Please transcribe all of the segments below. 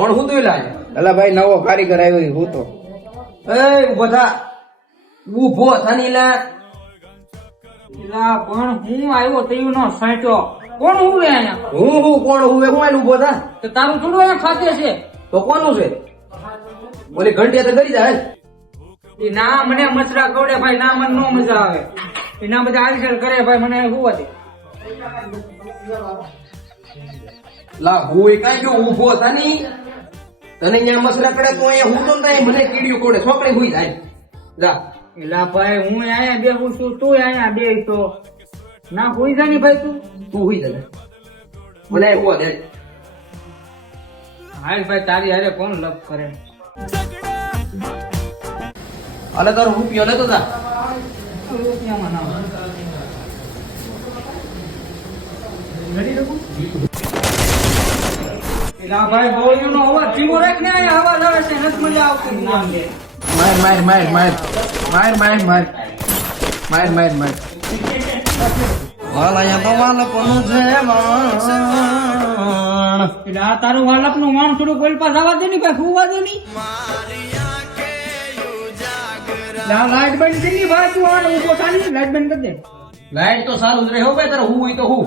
કોણ હું તો લાય અલા ભાઈ નવો કારીગર આવ્યો હું તો ઉભો થા ઉભો થાની લા એલા પણ હું આવ્યો તયું નો સાંટ્યો કોણ હું રે અહીંયા હું કોણ હું આને ઉભો થા તો તારું થોડું અહીંયા ખાતે છે તો કોનું છે ઓલી ઘંટિયા તો કરી જાય એ ના મને મચરા કવડે ભાઈ ના મને નો મજા આવે એના બધા આવીસર કરે ભાઈ મને શું હતી લા હું કાઈ જો ઉભો થાની તને અહીંયા મસરા પડે તો અહીંયા હું તો થાય મને કીડીઓ કોડે છોકરી હુઈ જાય જા એલા ભાઈ હું અહીંયા બેહું છું તું અહીંયા બે તો ના હોઈ જા ની ભાઈ તું હુઈ જાય મને ઉભો દે હાલ ભાઈ તારી હારે કોણ લપ કરે અલે તારો રૂપિયો લેતો જા રૂપિયામાં ના એલા ભાઈ બોલ્યો નો અવાજ ધીમો રાખ ને અહીંયા અવાજ આવે છે નથી મજા આવતી નામ દે માર વાલા અહીંયા તો વાલપનું છે માણ એટલે આ તારું વાલપ નું માણ થોડું કોઈ પાસે આવવા દે ની ભાઈ ફૂવા દે ની લાઈટ બંધ કરી ની ભાઈ તું આને ઉભો થાની લાઈટ બંધ કરી દે લાઈટ તો સારું જ રહે હો ભાઈ તારે હું હોય તો હું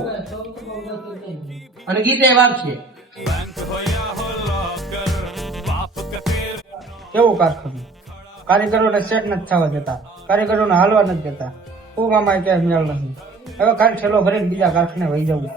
અને ગીતે વાત છે કેવું કારખાનું કારીગરોને સેટ નથી થવા દેતા કારીગરોને હાલવા નથી દેતા હું મામા ક્યાંય મેળ નથી હવે કાલ છેલ્લો ભરીને બીજા કારખાને વહી જવું